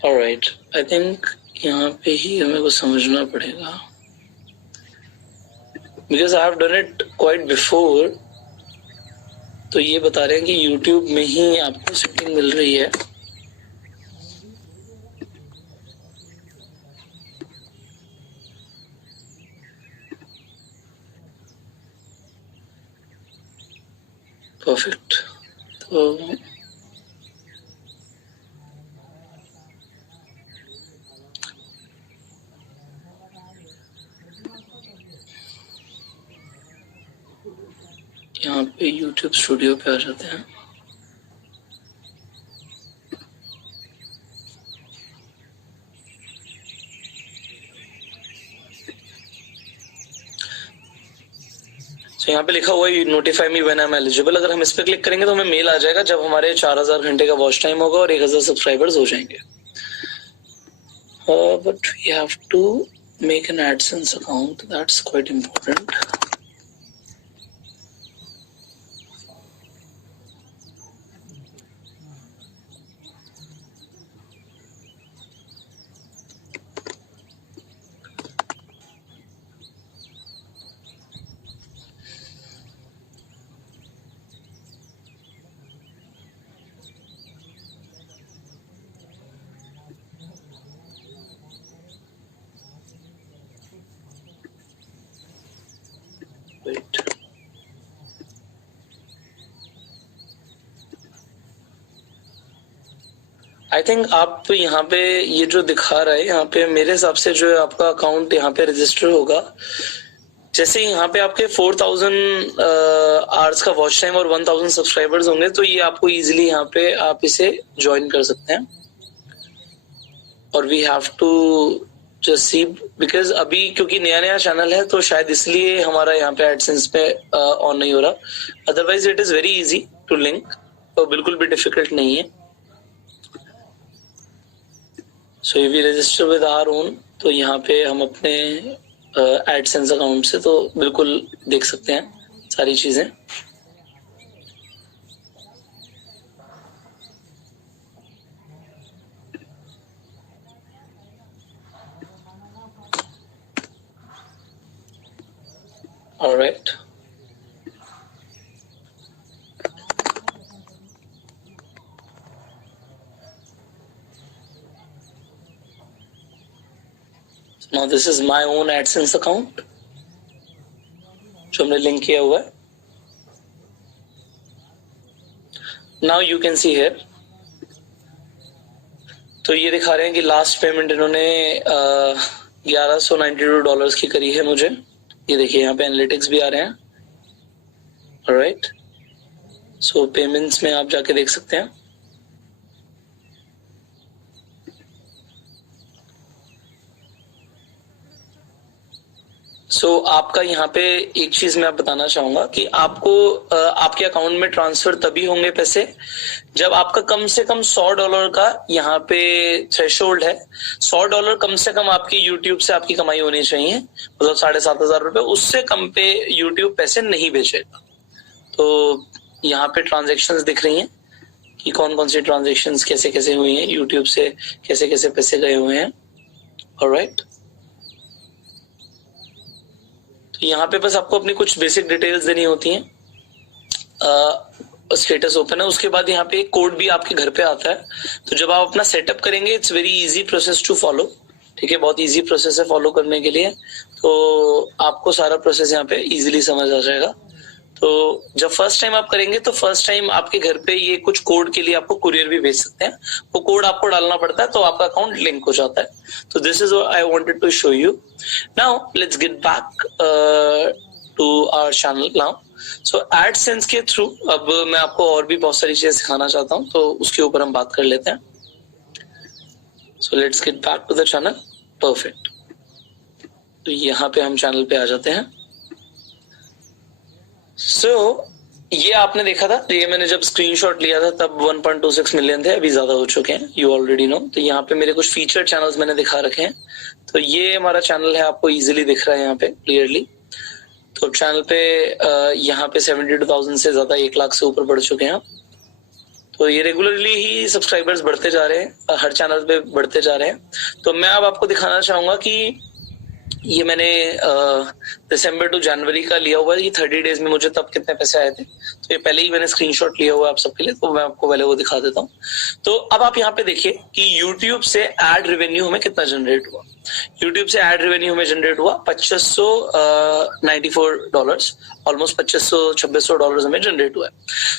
All right, I think यहाँ पे ही हमें कुछ समझना पड़ेगा, because I have done it quite before. तो ये बता रहे हैं कि YouTube में ही आपको सेटिंग मिल रही है। परफेक्ट। तो यहाँ पे YouTube स्टूडियो पे आ जाते हैं। तो यहाँ पे लिखा हुआ है notify me when I am eligible. अगर हम इस पे क्लिक करेंगे तो हमें मेल आ जाएगा जब हमारे 4000 घंटे का वॉच टाइम होगा और 1000 सब्सक्राइबर्स हो जाएंगे। But we have to make an AdSense account, that's quite important. I think आप यहाँ पे ये जो दिखा रहा है, यहाँ पे मेरे हिसाब से जो है आपका अकाउंट यहाँ पे रजिस्टर होगा। जैसे यहाँ पे आपके 4000 आवर्स का वॉच टाइम और 1000 सब्सक्राइबर्स होंगे तो ये आपको इजीली यहाँ पे आप इसे ज्वाइन कर सकते हैं। और we have to just see, because अभी क्योंकि नया नया चैनल है तो शायद इसलिए हमारा यहाँ पे एडसेंस पे ऑन नहीं हो रहा। Otherwise it is very easy to link, तो बिल्कुल भी डिफिकल्ट नहीं है। So if we register with our own, तो यहाँ पे हम अपने एडसेंस अकाउंट से तो बिल्कुल देख सकते हैं सारी चीजें। Alright, now this is my own AdSense account जो हमने लिंक किया हुआ है. Now you can see here. तो ये दिखा रहे हैं कि लास्ट पेमेंट इन्होंने $1192 की करी है मुझे. ये देखिए यहाँ पे एनालिटिक्स भी आ रहे हैं. ऑलराइट, सो पेमेंट्स में आप जाके देख सकते हैं. सो आपका यहाँ पे एक चीज मैं आप बताना चाहूंगा कि आपको आपके अकाउंट में ट्रांसफर तभी होंगे पैसे जब आपका कम से कम $100 का यहाँ पे थ्रेशोल्ड है. $100 कम से कम आपकी यूट्यूब से आपकी कमाई होनी चाहिए, मतलब 7,500 रुपए. उससे कम पे यूट्यूब पैसे नहीं भेजेगा. तो यहाँ पे ट्रांजेक्शन्स दिख रही हैं कि कौन कौन सी ट्रांजेक्शन्स कैसे कैसे हुई हैं, यूट्यूब से कैसे कैसे पैसे गए हुए हैं. ऑलराइट, तो यहाँ पे बस आपको अपनी कुछ बेसिक डिटेल्स देनी होती हैं. स्टेटस ओपन है, उसके बाद यहाँ पे एक कोड भी आपके घर पे आता है. तो जब आप अपना सेटअप करेंगे, it's very easy process to follow. ठीक है, बहुत इजी प्रोसेस है फॉलो करने के लिए. तो आपको सारा प्रोसेस यहाँ पे इजीली समझ आ जाएगा. तो जब फर्स्ट टाइम आप करेंगे तो फर्स्ट टाइम आपके घर पे ये कुछ कोड के लिए आपको कुरियर भी भेज सकते हैं. वो कोड आपको डालना पड़ता है तो आपका अकाउंट लिंक हो जाता है. तो this is what I wanted to show you. Now let's get back to our channel now. So AdSense के थ्रू अब मैं आपको और भी बहुत सारी चीजें सिखाना चाहता हूँ, तो उसके ऊपर हम बात कर लेते हैं. So let's get back to the channel. Perfect. तो यहाँ पे हम चैनल पे आ जाते हैं. ये आपने देखा था, ये मैंने जब स्क्रीनशॉट लिया था तब 1.26 मिलियन थे, अभी ज्यादा हो चुके हैं, यू ऑलरेडी नो. तो यहाँ पे मेरे कुछ फीचर चैनल्स मैंने दिखा रखे हैं. तो ये हमारा चैनल है, आपको इजीली दिख रहा है यहाँ पे क्लियरली. तो चैनल पे यहाँ पे 72,000 से ज्यादा 1 लाख से ऊपर बढ़ चुके हैं. तो ये रेगुलरली ही सब्सक्राइबर्स बढ़ते जा रहे हैं, हर चैनल पे बढ़ते जा रहे हैं. तो मैं अब आपको दिखाना चाहूंगा कि ये मैंने दिसंबर टू जनवरी का लिया हुआ है. ये 30 डेज में मुझे तब कितने पैसे आए थे. तो ये पहले ही मैंने स्क्रीनशॉट लिया हुआ है आप सबके लिए, तो मैं आपको पहले वो दिखा देता हूँ. तो अब आप यहाँ पे देखिए कि YouTube से एड रेवेन्यू हमें कितना जनरेट हुआ. YouTube से एड रेवेन्यू हमें जनरेट हुआ $2594, ऑलमोस्ट $2500-2600 हमें जनरेट हुआ है.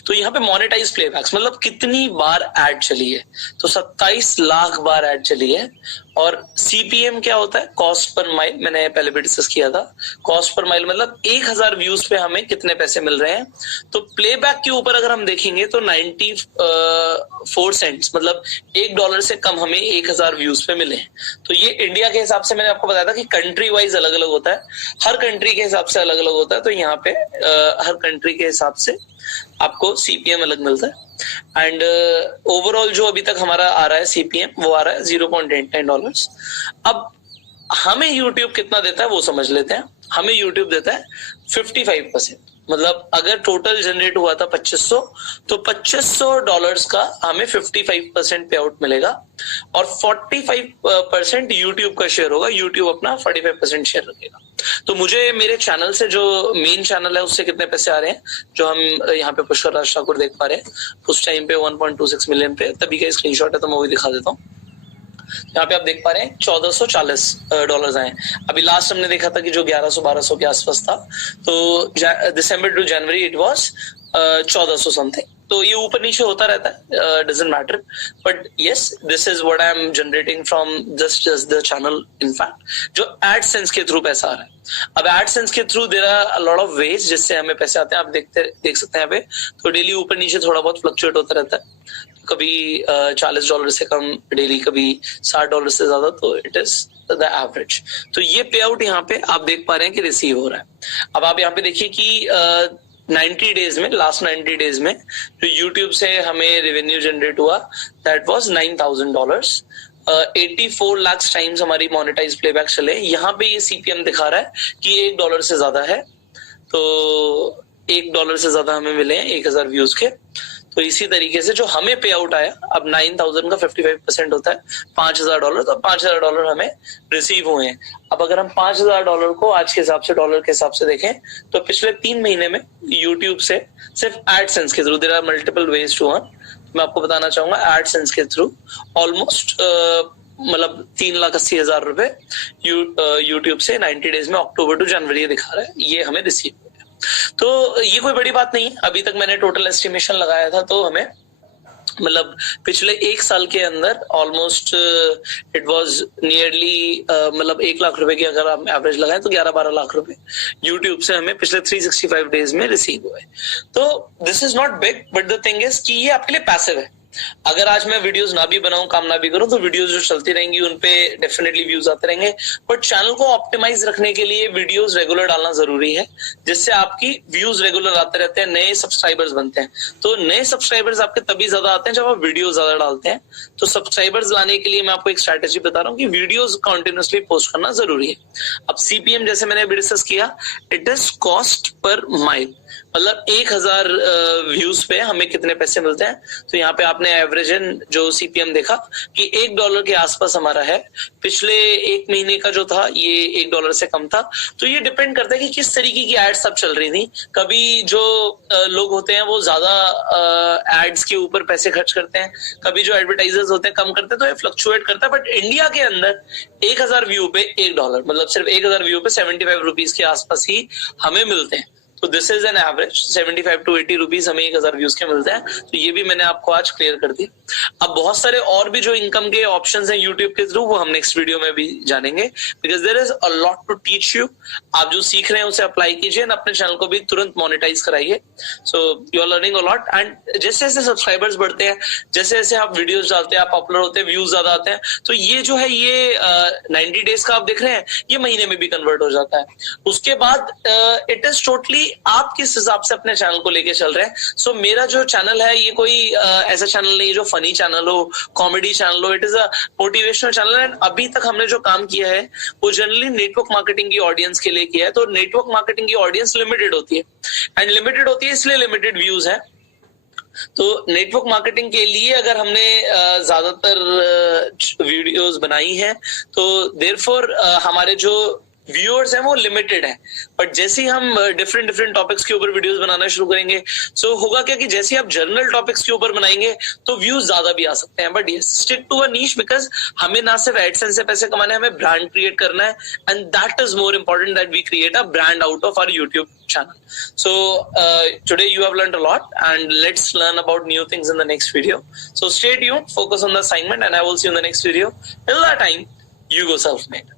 तो यहाँ पे मोनेटाइज प्लेबैक्स मतलब कितनी बार एड चली है, तो 27 लाख बार एड चली है. और CPM क्या होता है, कॉस्ट पर माइल, मैंने पहले भी डिस्कस किया था. कॉस्ट पर माइल मतलब 1000 व्यूज पे हमें कितने पैसे मिल रहे हैं. तो प्लेबैक के ऊपर अगर हम देखेंगे तो 94 सेंट्स मतलब $1 से कम हमें 1000 व्यूज पे मिले. तो ये इंडिया के हिसाब से मैंने आपको बताया था कि कंट्री वाइज अलग अलग होता है, हर कंट्री के हिसाब से अलग अलग होता है. तो यहाँ पे हर कंट्री के हिसाब से आपको CPM अलग मिलता है. एंड ओवरऑल जो अभी तक हमारा आ रहा है CPM वो आ रहा है $0.89. अब हमें YouTube कितना देता है वो समझ लेते हैं. हमें YouTube देता है 55%. मतलब अगर टोटल जनरेट हुआ था 2500, तो $2500 का हमें 55% पे आउट मिलेगा. और 45% YouTube का शेयर होगा. YouTube अपना 45% शेयर रखेगा. तो मुझे मेरे चैनल से, जो मेन चैनल है, उससे कितने पैसे आ रहे हैं जो हम यहाँ पे पुष्कर राज ठाकुर देख पा रहे हैं उस टाइम पे 1.26 मिलियन पे, तभी का स्क्रीनशॉट है, तो मैं वही दिखा देता हूँ. यहाँ पे आप देख पा रहे हैं $1440 आए. अभी लास्ट हमने देखा था कि जो 1100-1200 के आसपास था. तो December to January it was 1400 something. तो ये ऊपर नीचे होता रहता है, doesn't matter. But yes, this is what I am generating from just the channel. In fact जो एडसेंस के थ्रू पैसा आ रहा है. अब एडसेंस के through there are a lot of ways जिससे हमें पैसे आते हैं. आप देख सकते हैं यहाँ पे. तो डेली ऊपर नीचे थोड़ा बहुत फ्लक्चुएट होता रहता है. कभी $40 से कम डेली, कभी $60 से ज्यादा. तो इट इज द एवरेज. तो ये पे आउट यहाँ पे आप देख पा रहे हैं कि रिसीव हो रहा है. अब आप यहाँ पे देखिए कि 90 डेज में, लास्ट 90 डेज में जो YouTube से हमें रेवेन्यू जनरेट हुआ दैट वाज $9,000. 84 लाख टाइम्स हमारी मोनेटाइज प्लेबैक चले. यहाँ पे ये CPM दिखा रहा है कि $1 से ज्यादा है. तो $1 से ज्यादा हमें मिले हैं 1000 व्यूज के. तो इसी तरीके से जो हमें पे आउट आया, अब 9,000 का 55% होता है $5,000. तो $5,000 हमें रिसीव हुए हैं. अब अगर हम $5,000 को आज के हिसाब से, डॉलर के हिसाब से देखें, तो पिछले 3 महीने में YouTube से सिर्फ एडसेंस के through, there are multiple ways to earn, मैं आपको बताना चाहूंगा, एडसेंस के थ्रू ऑलमोस्ट मतलब 3,80,000 रुपए यूट्यूब से 90 डेज में अक्टूबर टू जनवरी दिखा रहा है, ये हमें रिसीव हुआ है। तो ये कोई बड़ी बात नहीं है। अभी तक मैंने टोटल एस्टिमेशन लगाया था, तो हमें मतलब पिछले 1 साल के अंदर ऑलमोस्ट इट वाज नियरली मतलब 1 लाख रुपए की अगर हम एवरेज लगाएं तो 11-12 लाख रुपए यूट्यूब से हमें पिछले 365 डेज में रिसीव हुए। तो this is not big, but the thing is कि ये आपके लिए पैसिव है। अगर आज मैं वीडियोस ना भी बनाऊं, काम ना भी करूं, तो वीडियोस जो चलती रहेंगी उन पे डेफिनेटली व्यूज आते रहेंगे। बट चैनल को ऑप्टिमाइज रखने के लिए वीडियोस रेगुलर डालना जरूरी है, जिससे आपकी व्यूज रेगुलर आते रहते हैं, नए सब्सक्राइबर्स बनते हैं। तो नए सब्सक्राइबर्स आपके तभी ज्यादा आते हैं जब आप वीडियो ज्यादा डालते हैं। तो सब्सक्राइबर्स लाने के लिए मैं आपको एक स्ट्रैटेजी बता रहा हूँ कि वीडियोस कंटिन्यूअसली पोस्ट करना जरूरी है। अब सीपीएम जैसे मैंने अभी डिस्कस किया, it is cost per mile, मतलब 1000 व्यूज पे हमें कितने पैसे मिलते हैं। तो यहाँ पे आपने एवरेज जो सीपीएम देखा कि $1 के आसपास हमारा है। पिछले 1 महीने का जो था ये $1 से कम था। तो ये डिपेंड करता है कि किस तरीके की एड्स सब चल रही थी। कभी जो लोग होते हैं वो ज्यादा एड्स के ऊपर पैसे खर्च करते हैं, कभी जो एडवर्टाइजर्स होते हैं कम करते हैं, तो ये फ्लक्चुएट करता है। बट इंडिया के अंदर 1000 व्यू पे $1, मतलब सिर्फ 1000 व्यू पे 75 रुपीज के आसपास ही हमें मिलते हैं। तो this is an average 75 to 80 rupees हमें 1000 व्यूज के मिलते हैं। तो ये भी मैंने आपको आज क्लियर कर दी। अब बहुत सारे और भी जो इनकम के ऑप्शंस हैं यूट्यूब के थ्रू, वो हम नेक्स्ट वीडियो में भी जानेंगे, because there is a lot to teach you. आप जो सीख रहे हैं उसे अप्लाई कीजिए और अपने चैनल को भी तुरंत मोनेटाइज कराइए। So you are learning a lot. And जैसे जैसे सब्सक्राइबर्स बढ़ते हैं, जैसे जैसे आप वीडियोज डालते हैं, आप पॉपुलर होते हैं, व्यूज ज्यादा आते हैं, तो ये जो है ये 90 डेज का आप देख रहे हैं, ये महीने में भी कन्वर्ट हो जाता है। उसके बाद इट इज टोटली आप किस हिसाब से अपने चैनल को लेके चल रहे हैं। सो मेरा जो चैनल है ये कोई ऐसा चैनल नहीं है जो फनी चैनल हो, कॉमेडी चैनल हो, it is a motivational channel. And अभी तक हमने जो काम किया है वो जनरली नेटवर्क मार्केटिंग की ऑडियंस के लिए किया है। तो नेटवर्क मार्केटिंग की ऑडियंस लिमिटेड होती है, एंड लिमिटेड होती है इसलिए लिमिटेड व्यूज है। तो नेटवर्क मार्केटिंग के लिए अगर हमने ज्यादातर वीडियोस बनाई हैं, तो देयरफॉर हमारे जो व्यूअर्स हैं वो लिमिटेड है। बट जैसे ही हम डिफरेंट टॉपिक्स के ऊपर वीडियोस बनाना शुरू करेंगे, सो होगा क्या कि जैसे आप जर्नल टॉपिक्स के ऊपर बनाएंगे तो व्यूज ज्यादा भी आ सकते हैं। But yes, stick to a niche, because हमें ना सिर्फ एडसेंस से पैसे कमाने हैं, हमें ब्रांड क्रिएट करना है। And that is more important, that we create a brand out of our YouTube channel. So today you have learned a lot, and let's learn about new things in the next video. So stay tuned, focus on the assignment, and I will see you in the next video. Till that time, you go self-made.